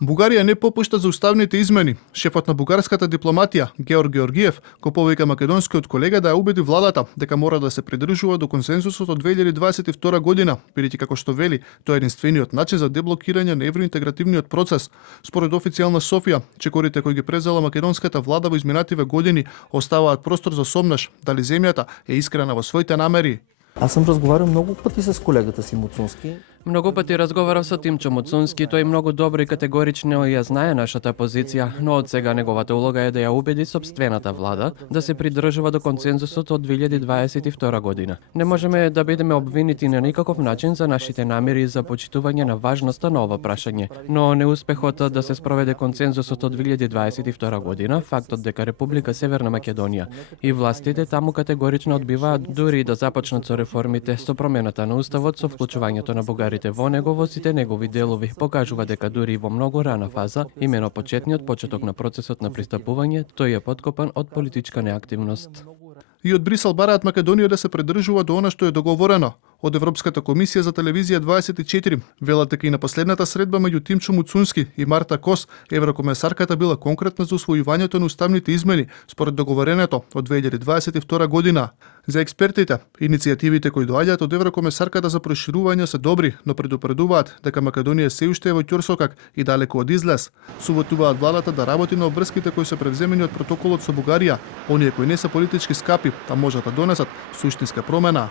Бугарија не попушта за уставните измени. Шефот на бугарската дипломатија, Георг Георгиев, го повика македонскиот колега да ја убеди владата дека мора да се придржува до консензусот од 2022 година, бидејќи како што вели, тоа е единствениот начин за деблокирање на евроинтегративниот процес. Според официјална Софија, чекорите кои ги презела македонската влада во изминативе години оставаат простор за сомнеш дали земјата е искрена во своите намери. Аз съм разговарял много пъти с колегата си Муцунски. Многу пати разговарав со Тимчо Муцунски, тој многу добро и категорично ја знае нашата позиција, но од сега неговата улога е да ја убеди собствената влада да се придржува до консензусот од 2022 година. Не можеме да бидеме обвинети на никаков начин за нашите намери за почитување на важноста на ова прашање, но неуспехот да се спроведе консензусот од 2022 година, фактот дека Република Северна Македонија и властите таму категорично одбиваат дури да започнат со реформите, со промената на уставот, со вклучувањето на бугарите во него во сите негови делови, покажува дека дури и во многу рана фаза, имено почетниот почеток на процесот на пристапување, тој е подкопан од политичка неактивност. И од Брисел бараат Македонија да се придржува до она што е договорено. Од Европската комисија за телевизија 24 велат дека и на последната средба меѓу Тимчо Муцунски и Марта Кос, еврокомесарката била конкретна за усвојувањето на уставните измени според договореното од 2022 година. За експертите, иницијативите кои доаѓаат од еврокомесарката за проширување се добри, но предупредуваат дека Македонија се уште е во ќорсокак и далеку од излез. Советуваат владата да работи на обврските кои се превземени од протоколот со Бугарија, оние кои не се политички скапи, а можат да донесат суштинска промена.